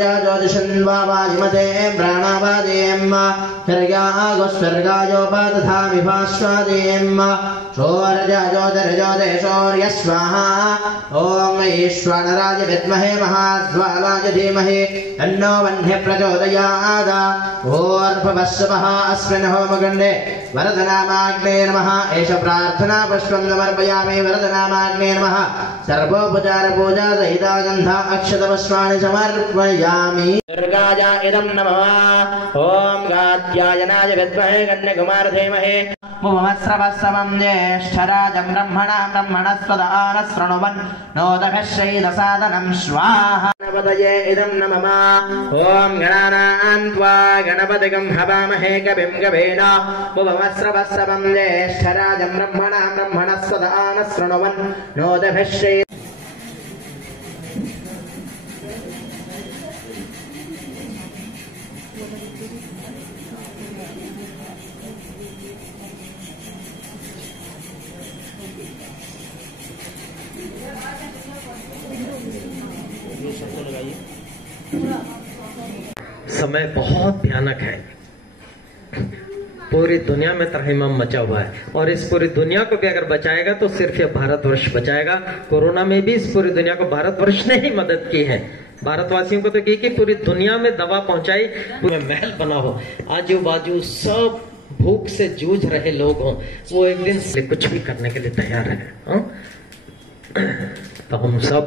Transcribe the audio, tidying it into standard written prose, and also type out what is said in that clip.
ज्योतिषन्वावाजिमते प्राणावादेयम् स्वर्गायोपदधामि भास्वादेयम् शौर्यज्योतिर्ज्योतिषौर्य स्वाहा ॐ ईश्वराय विद्महे महाज्वालाय धीमहि तन्नो वह्निः प्रचोदयात् ऊर्ध्ववस्वः अस्मिन् होमकुण्डे वरदनामाग्ने नमः एष प्रार्थना पुष्पं समर्पयामि वरदनामाग्ने नमः सर्वोपचार पूजा सहिता गन्धा अक्षतपुष्पाणि समर्पयामि दुर्गाय इदं नमः ॐ कात्यायनाय विद्महे कन्याकुमार धीमहि मुमस्रवस्सवं ज्येष्ठराजं ब्रह्मणस्पद आनशृण्वन् नोदभिश्रीदसादनं स्वाहा गणपतये इदं नमः ॐ गणानां त्वा गणपतिगं हवामहे कविं कवीन मुमस्रवस्सवं ज्येष्ठराजं ब्रह्मणस्पद आनशृण्वन् नोदभिश्री समय बहुत भयानक है। पूरी दुनिया में त्रहिमाम मचा हुआ है और इस पूरी दुनिया को भी अगर बचाएगा तो सिर्फ ये भारतवर्ष बचाएगा। कोरोना में भी इस पूरी दुनिया को भारतवर्ष ने ही मदद की है। भारतवासियों को तो की कि पूरी दुनिया में दवा पहुंचाई, पूरे महल बना हो, आजू बाजू सब भूख से जूझ रहे लोग हों, वो एक दिन से कुछ भी करने के लिए तैयार है। तो हम सब